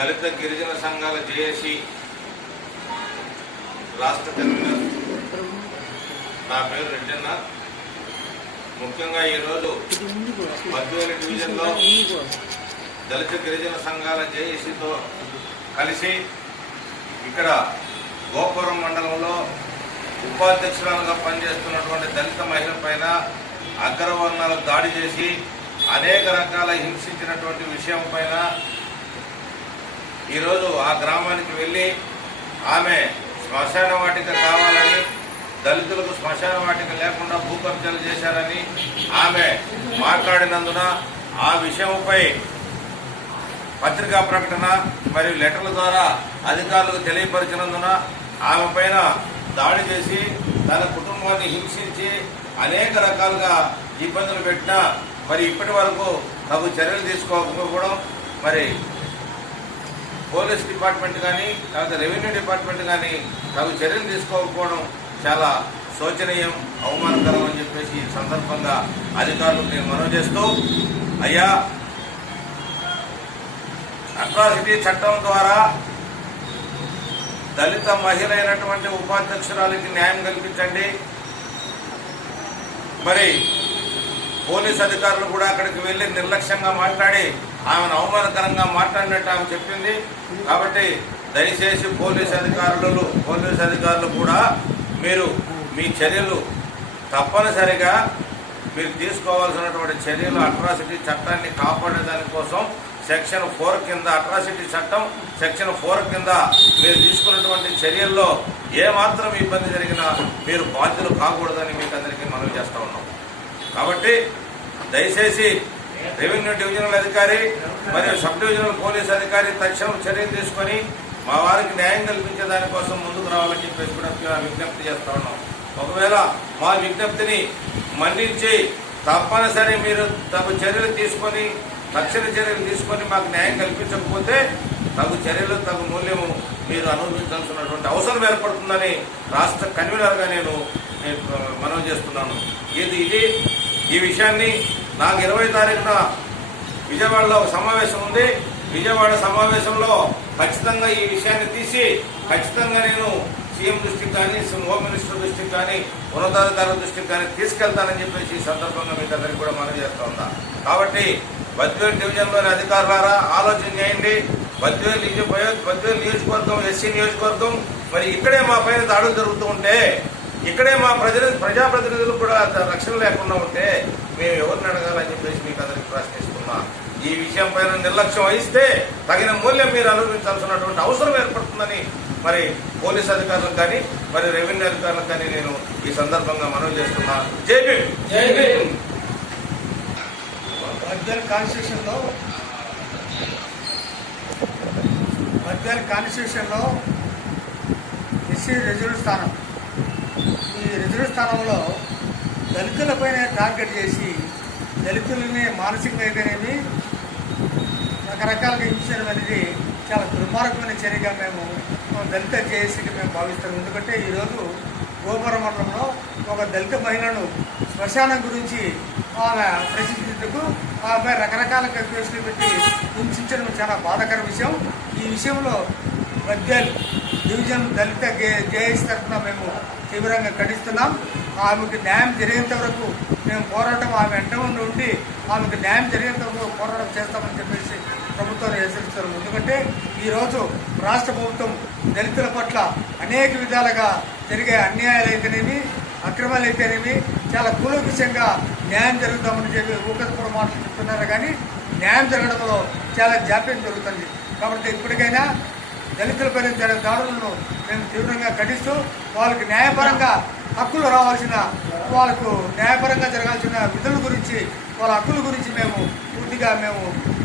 దళిత గిరిజన సంఘాల జేఏసీ రాష్ట్ర కన్వీనర్. నా పేరు రెడ్డన్న. ముఖ్యంగా ఈరోజు మధ్యవేలి డివిజన్లో దళిత గిరిజన సంఘాల జేఏసీతో కలిసి ఇక్కడ గోపురం మండలంలో ఉపాధ్యక్షురాలుగా పనిచేస్తున్నటువంటి దళిత మహిళ పైన అగ్రవర్ణాలు దాడి చేసి అనేక రకాల హింసించినటువంటి విషయం పైన ఈరోజు ఆ గ్రామానికి వెళ్ళి ఆమె శ్మశాన వాటిక కావాలని, దళితులకు శ్మశాన వాటిక లేకుండా భూ కబ్జాలు చేశారని ఆమె మాట్లాడినందున ఆ విషయంపై పత్రికా ప్రకటన మరియు లెటర్ల ద్వారా అధికారులకు తెలియపరిచినందున ఆమె పైన దాడి చేసి తన కుటుంబాన్ని హింసించి అనేక రకాలుగా ఇబ్బందులు పెట్టినా మరి ఇప్పటి వరకు తగు చర్యలు తీసుకోకపోవడం, మరి పోలీస్ డిపార్ట్మెంట్ కానీ లేకపోతే రెవెన్యూ డిపార్ట్మెంట్ కానీ తగు చర్యలు తీసుకోకపోవడం చాలా శోచనీయం, అవమానకరం అని చెప్పేసి ఈ సందర్భంగా అధికారులకు నేను మనవి చేస్తూ, అయ్యా అట్రాసిటీ చట్టం ద్వారా దళిత మహిళ అయినటువంటి ఉపాధ్యక్షురాలకి న్యాయం కల్పించండి. మరి పోలీస్ అధికారులు కూడా అక్కడికి వెళ్లి నిర్లక్ష్యంగా మాట్లాడి ఆమెను అవమానకరంగా మాట్లాడినట్టు ఆమె చెప్పింది. కాబట్టి దయచేసి పోలీస్ అధికారులు కూడా మీరు మీ చర్యలు తప్పనిసరిగా మీరు తీసుకోవాల్సినటువంటి చర్యలు అట్రాసిటీ చట్టాన్ని కాపాడే దానికోసం సెక్షన్ 4 కింద, అట్రాసిటీ చట్టం సెక్షన్ 4 కింద మీరు తీసుకున్నటువంటి చర్యల్లో ఏమాత్రం ఇబ్బంది జరిగినా మీరు బాధ్యులు కాకూడదని మీకు అందరికీ మనవి చేస్తా ఉన్నాం. కాబట్టి దయచేసి రెవెన్యూ డివిజనల్ అధికారి మరియు సబ్ డివిజనల్ పోలీస్ అధికారి తక్షణం చర్యలు తీసుకొని మా వారికి న్యాయం కల్పించే దానికోసం ముందుకు రావాలని చెప్పేసి కూడా విజ్ఞప్తి చేస్తా ఉన్నాం. ఒకవేళ మా విజ్ఞప్తిని మన్నించి తప్పనిసరి మీరు తగు చర్యలు తీసుకొని, తక్షణ చర్యలు తీసుకొని మాకు న్యాయం కల్పించకపోతే తగు చర్యలు, తగు మూల్యము మీరు అనుభవించాల్సినటువంటి అవసరం ఏర్పడుతుందని రాష్ట్ర కన్వీనర్గా నేను మనవి చేస్తున్నాను. ఈ విషయాన్ని నాకు 20 తారీఖున విజయవాడలో ఒక సమావేశం ఉంది. విజయవాడ సమావేశంలో ఖచ్చితంగా ఈ విషయాన్ని తీసి ఖచ్చితంగా నేను సీఎం దృష్టికి కానీ, హోమ్ మినిస్టర్ దృష్టికి కానీ, ఉన్నతాధికారుల దృష్టికి కానీ తీసుకెళ్తానని చెప్పేసి ఈ సందర్భంగా మీకు అందరికీ కూడా మనవి చేస్తా ఉందా. కాబట్టి బద్వేలు డివిజన్లోని అధికారులారా ఆలోచన చేయండి. బద్వేలు నియోజకవర్గం ఎస్సీ నియోజకవర్గం, మరి ఇక్కడే మా పైన దాడులు జరుగుతూ ఉంటే, ఇక్కడే మా ప్రజాప్రతినిధులు కూడా రక్షణ లేకుండా ఉంటే మేము ఎవరిని అడగాలని చెప్పేసి మీకు అందరికీ ప్రశ్నిస్తున్నా. ఈ విషయం పైన నిర్లక్ష్యం వహిస్తే తగిన మూల్యం మీరు అనుభవించాల్సినటువంటి అవసరం ఏర్పడుతుందని మరి పోలీస్ అధికారులకు కానీ, మరి రెవెన్యూ అధికారులకు కానీ నేను ఈ సందర్భంగా మనవి చేస్తున్నా. జై భీమ్. బద్వేలు కాన్స్టిట్యూషన్లో ఎస్సీ రిజర్వ్ స్థానం, ఈ రిజర్వ్ స్థానంలో దళితులపైన టార్గెట్ చేసి దళితులని మానసికంగా అయితేనేమి రకరకాలుగా హింసించడం అనేది చాలా దుర్మార్గమైన చర్యగా మేము దళిత జేఏసీకి మేము భావిస్తాం. ఎందుకంటే ఈరోజు గోపురం మండలంలో ఒక దళిత మహిళను శ్మశానం గురించి ఆమె ప్రశ్నించేందుకు ఆమె రకరకాల కేసులు పెట్టి హింసించడం చాలా బాధాకర విషయం. ఈ విషయంలో బద్వేలు డివిజన్ దళిత జేఏసీ తరఫున మేము తీవ్రంగా ఖండిస్తున్నాం. ఆమెకు న్యాయం జరిగేంత వరకు మేము పోరాటం, ఆమె వెంట ఉండి ఆమెకు న్యాయం జరిగేంత వరకు పోరాటం చేస్తామని చెప్పేసి ప్రభుత్వాన్ని హెచ్చరిస్తున్నాం. ఎందుకంటే ఈరోజు రాష్ట్ర ప్రభుత్వం దళితుల పట్ల అనేక విధాలుగా జరిగే అన్యాయాలు అయితేనేమి, అక్రమాలు అయితేనేమి చాలా కూలంకషంగా న్యాయం జరుగుతామని చెప్పి ఊకస్పూర మాటలు చెప్తున్నారు. కానీ న్యాయం జరగడంలో చాలా జాప్యం జరుగుతుంది. కాబట్టి ఇప్పటికైనా దళితులపైన జరిగే దాడులను మేము తీవ్రంగా ఖండిస్తూ వాళ్ళకి న్యాయపరంగా హక్కులు రావాల్సిన, వాళ్ళకు న్యాయపరంగా జరగాల్సిన విధుల గురించి, వాళ్ళ హక్కుల గురించి మేము పూర్తిగా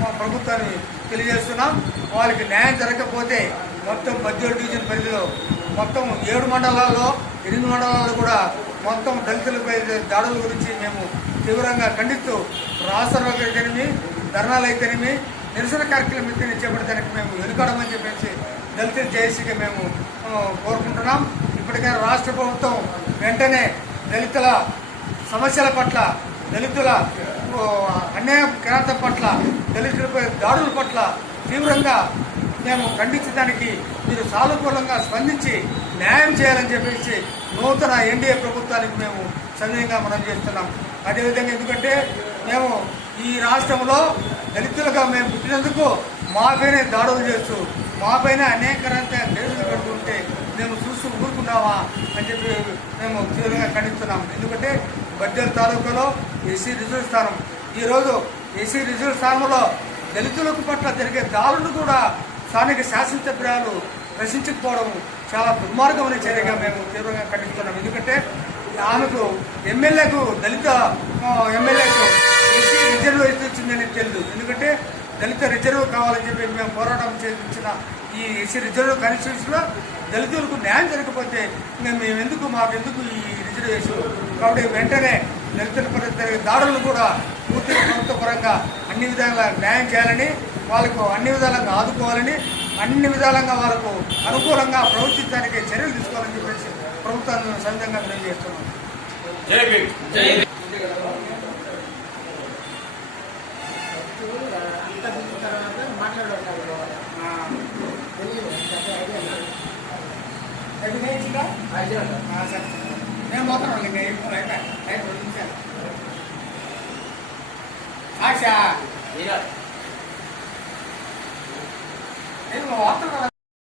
మా ప్రభుత్వాన్ని తెలియజేస్తున్నాం. వాళ్ళకి న్యాయం జరగకపోతే మొత్తం బద్వేలు డివిజన్ పరిధిలో మొత్తం 7 మండలాల్లో 8 మండలాల్లో కూడా మొత్తం దళితులపై దాడుల గురించి మేము తీవ్రంగా ఖండిస్తూ రాష్ట్రాలకు అయితేనేమి, ధర్నాలు అయితేనేమి, నిరసన కార్యక్రమం చేపట్టడానికి మేము వెనుకాడమని చెప్పేసి దళిత జేఏసీగా మేము కోరుకుంటున్నాం. ఇప్పటికైనా రాష్ట్ర ప్రభుత్వం వెంటనే దళితుల సమస్యల పట్ల, దళితుల అన్యాయ కిరాతం పట్ల, దళితులపై దాడుల పట్ల తీవ్రంగా మేము ఖండించడానికి మీరు సానుకూలంగా స్పందించి న్యాయం చేయాలని చెప్పేసి నూతన ఎన్డీఏ ప్రభుత్వానికి మేము సవినయంగా మనం చేస్తున్నాం. అదేవిధంగా ఎందుకంటే మేము ఈ రాష్ట్రంలో దళితులుగా మేము పుట్టినందుకు మాపైనే దాడులు చేస్తూ మాపైన అనేక కేసులు పెడుతుంటే మేము చూస్తూ ఊరుకున్నామా అని చెప్పి మేము తీవ్రంగా ఖండిస్తున్నాం. ఎందుకంటే బద్దెల తాలూకాలో ఎస్సీ రిజర్వ్ స్థానం, ఈరోజు ఎస్సీ రిజర్వ్ స్థానంలో దళితులకు పట్ల జరిగే దాడులను కూడా స్థానిక శాసనసభ్యురాలు ప్రశ్నించకపోవడం చాలా దుర్మార్గమైన చర్యగా మేము తీవ్రంగా ఖండిస్తున్నాం. ఎందుకంటే ఆమెకు ఎమ్మెల్యేకు దళిత ఎమ్మెల్యేకు ఎస్సీ రిజర్వేషన్ ఇచ్చిందని తెలియదు. ఎందుకంటే దళిత రిజర్వ్ కావాలని చెప్పి మేము పోరాటం చేయించిన ఈ ఎస్సీ రిజర్వ్ కాన్స్టిట్యూన్సీలో దళితులకు న్యాయం జరగకపోతే మేము మాకెందుకు ఈ రిజర్వేషన్? కాబట్టి వెంటనే దళితుల జరిగే దాడులను కూడా పూర్తిగా ప్రభుత్వ పరంగా అన్ని విధాలుగా న్యాయం చేయాలని, వాళ్ళకు అన్ని విధాలుగా ఆదుకోవాలని, అన్ని విధాలుగా వాళ్ళకు అనుకూలంగా ప్రవర్తించడానికి చర్యలు తీసుకోవాలని చెప్పేసి ప్రభుత్వాన్ని సవిధంగా మేము చేస్తున్నాం. నేను మాత్రం ఆశ